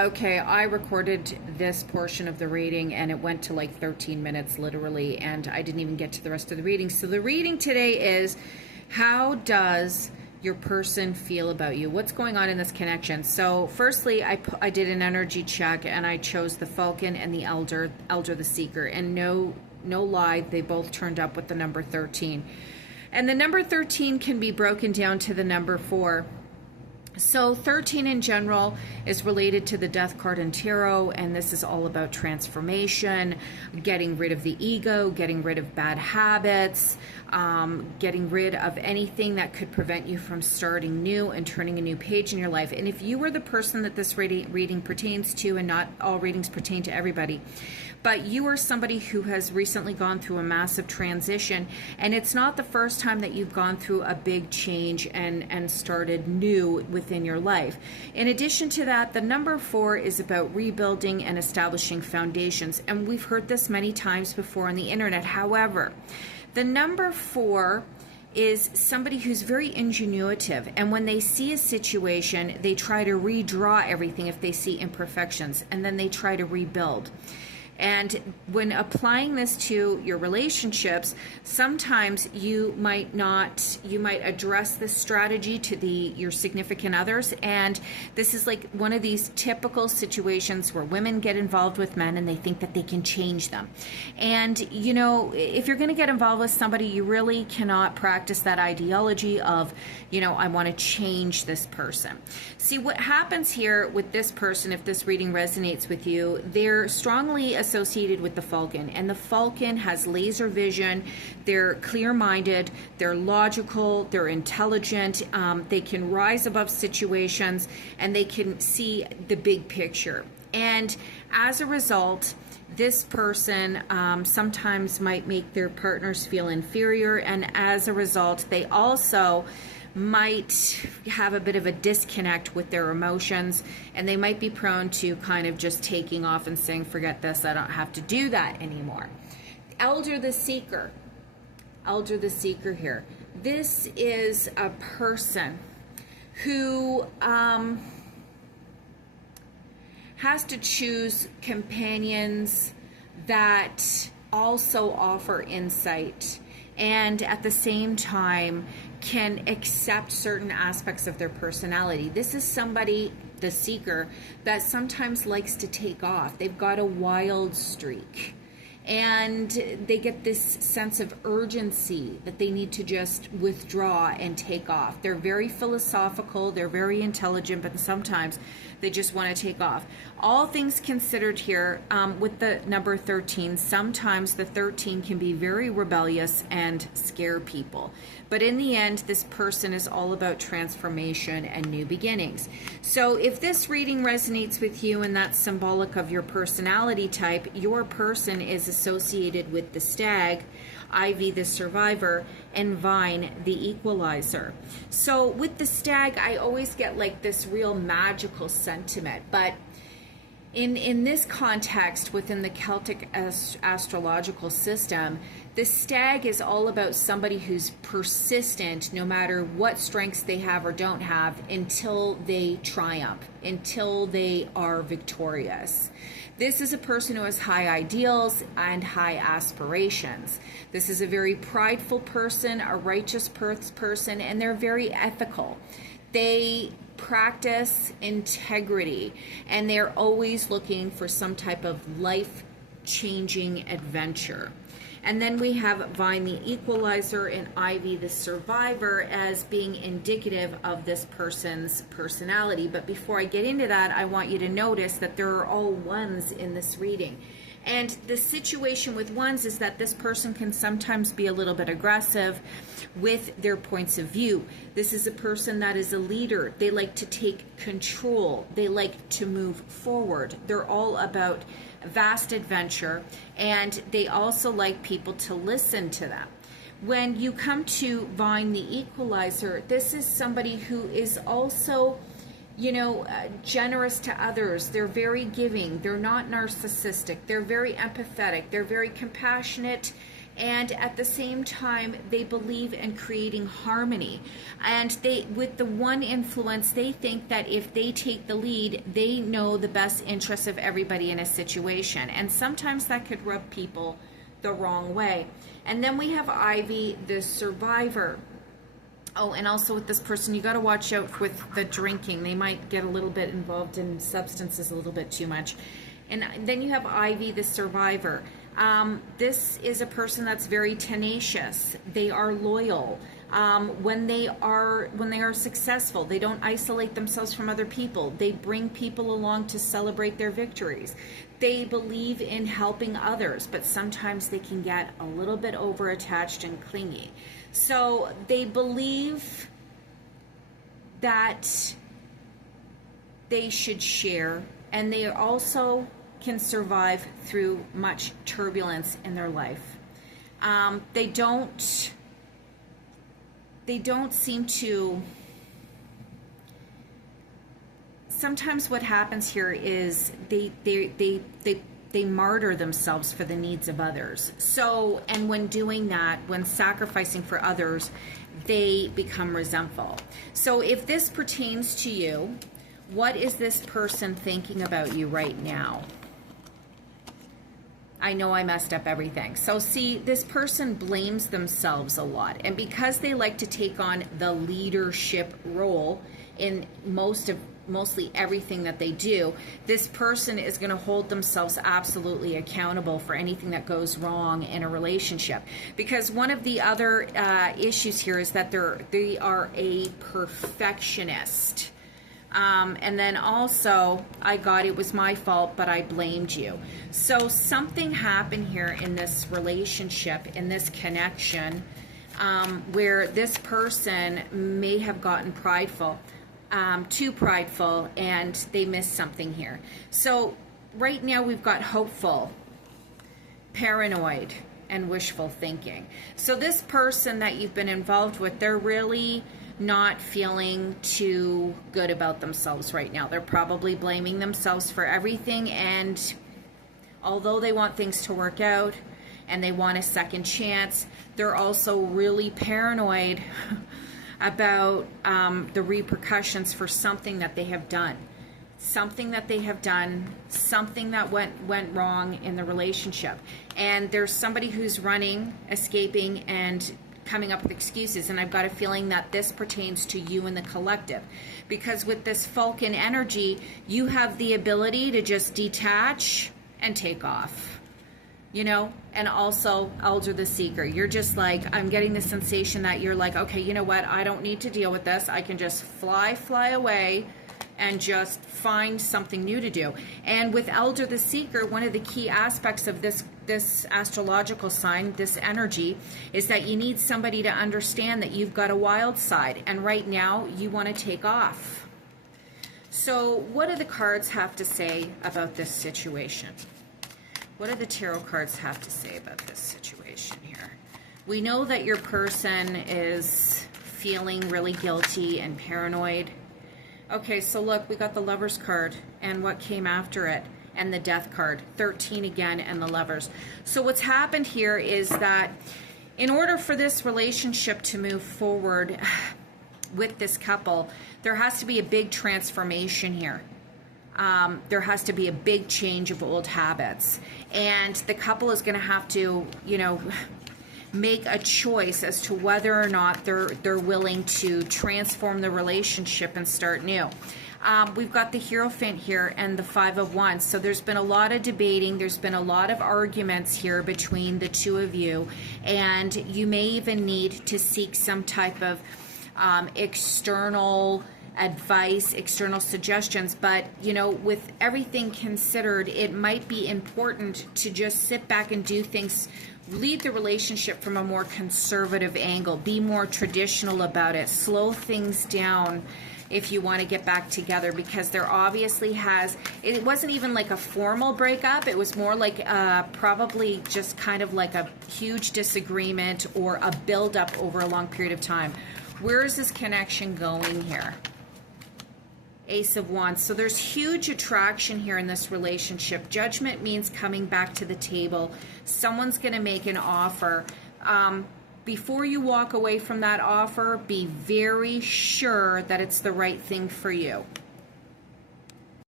Okay, I recorded this portion of the reading and it went to like 13 minutes literally, and I didn't even get to the rest of the reading. So the reading today is, how does your person feel about you? What's going on in this connection? So firstly, I did an energy check and I chose the Falcon and the Elder the Seeker, and no lie, they both turned up with the number 13. And the number 13 can be broken down to the number 4. So 13 in general is related to the Death card in tarot, and this is all about transformation, getting rid of the ego, getting rid of bad habits, getting rid of anything that could prevent you from starting new and turning a new page in your life. And if you were the person that this reading pertains to, and not all readings pertain to everybody, but you are somebody who has recently gone through a massive transition, and it's not the first time that you've gone through a big change and started new within your life. In addition to that, the number 4 is about rebuilding and establishing foundations, and we've heard this many times before on the internet. However, the number 4 is somebody who's very ingenuitive, and when they see a situation, they try to redraw everything if they see imperfections, and then they try to rebuild. And when applying this to your relationships, sometimes you might address this strategy to your significant others. And this is like one of these typical situations where women get involved with men and they think that they can change them. And, you know, if you're going to get involved with somebody, you really cannot practice that ideology of, you know, I want to change this person. See, what happens here with this person, if this reading resonates with you, they're strongly associated with the Falcon, and the Falcon has laser vision. They're clear-minded, they're logical, they're intelligent, they can rise above situations, and they can see the big picture. And as a result, this person sometimes might make their partners feel inferior, and as a result, they also might have a bit of a disconnect with their emotions, and they might be prone to kind of just taking off and saying, forget this, I don't have to do that anymore. Elder the Seeker here. This is a person who has to choose companions that also offer insight, and at the same time can accept certain aspects of their personality. This is somebody, the Seeker, that sometimes likes to take off. They've got a wild streak, and they get this sense of urgency that they need to just withdraw and take off. They're very philosophical, they're very intelligent, but sometimes they just want to take off. All things considered here, with the number 13, sometimes the 13 can be very rebellious and scare people. But in the end, this person is all about transformation and new beginnings. So if this reading resonates with you and that's symbolic of your personality type, your person is associated with the Stag, Ivy the Survivor, and Vine the Equalizer. So with the Stag, I always get like this real magical sentiment, but in this context, within the Celtic astrological system, the Stag is all about somebody who's persistent no matter what strengths they have or don't have, until they triumph, until they are victorious. This is a person who has high ideals and high aspirations. This is a very prideful person, a righteous person, and they're very ethical. They practice integrity, and they're always looking for some type of life-changing adventure. And then we have Vine the Equalizer and Ivy the Survivor as being indicative of this person's personality. But before I get into that, I want you to notice that there are all ones in this reading. And the situation with ones is that this person can sometimes be a little bit aggressive with their points of view. This is a person that is a leader. They like to take control. They like to move forward. They're all about vast adventure, and they also like people to listen to them. When you come to Vine the Equalizer, this is somebody who is also, you know, generous to others. They're very giving. They're not narcissistic. They're very empathetic. They're very compassionate, And at the same time, they believe in creating harmony. And they, with the one influence, they think that if they take the lead, they know the best interests of everybody in a situation. And sometimes that could rub people the wrong way. And then we have Ivy, the survivor. Oh, and also with this person, you got to watch out with the drinking. They might get a little bit involved in substances a little bit too much. And then you have Ivy, the survivor. This is a person that's very tenacious. They are loyal. When they are successful, they don't isolate themselves from other people. They bring people along to celebrate their victories. They believe in helping others, but sometimes they can get a little bit over-attached and clingy. So they believe that they should share, and they also can survive through much turbulence in their life. They don't seem to. Sometimes what happens here is they martyr themselves for the needs of others. So, and when doing that, when sacrificing for others, they become resentful. So if this pertains to you, what is this person thinking about you right now? I know I messed up everything. So see, this person blames themselves a lot. And because they like to take on the leadership role in mostly everything that they do, this person is going to hold themselves absolutely accountable for anything that goes wrong in a relationship. Because one of the other issues here is that they are a perfectionist. And then also, it was my fault, but I blamed you. So something happened here in this relationship, in this connection, where this person may have gotten prideful, too prideful, and they missed something here. So right now we've got hopeful, paranoid, and wishful thinking. So this person that you've been involved with, they're really not feeling too good about themselves right now. They're probably blaming themselves for everything, and although they want things to work out and they want a second chance, they're also really paranoid about the repercussions for something that they have done. Something that went wrong in the relationship. And there's somebody who's running, escaping, and coming up with excuses, and I've got a feeling that this pertains to you and the collective, because with this Falcon energy, you have the ability to just detach and take off, you know. And also Elder the Seeker, you're just like, I'm getting the sensation that you're like, okay, you know what, I don't need to deal with this, I can just fly away and just find something new to do. And with Elder the Seeker, one of the key aspects of this astrological sign, this energy, is that you need somebody to understand that you've got a wild side, and right now you want to take off. So what do the cards have to say about this situation? What do the tarot cards have to say about this situation here? We know that your person is feeling really guilty and paranoid. Okay, so look, we got the Lovers card and what came after it, and the Death card, 13 again, and the Lovers. So what's happened here is that in order for this relationship to move forward with this couple, there has to be a big transformation here. There has to be a big change of old habits. And the couple is going to have to, you know, make a choice as to whether or not they're willing to transform the relationship and start new. We've got the Hierophant here and the Five of Wands. So there's been a lot of debating. There's been a lot of arguments here between the two of you. And you may even need to seek some type of external advice, external suggestions. But, you know, with everything considered, it might be important to just sit back and do things, lead the relationship from a more conservative angle, be more traditional about it, slow things down if you want to get back together, because there obviously it wasn't even like a formal breakup, it was more like probably just kind of like a huge disagreement or a buildup over a long period of time. Where is this connection going here? Ace of Wands. So there's huge attraction here in this relationship. Judgment means coming back to the table. Someone's going to make an offer. Before you walk away from that offer, be very sure that it's the right thing for you.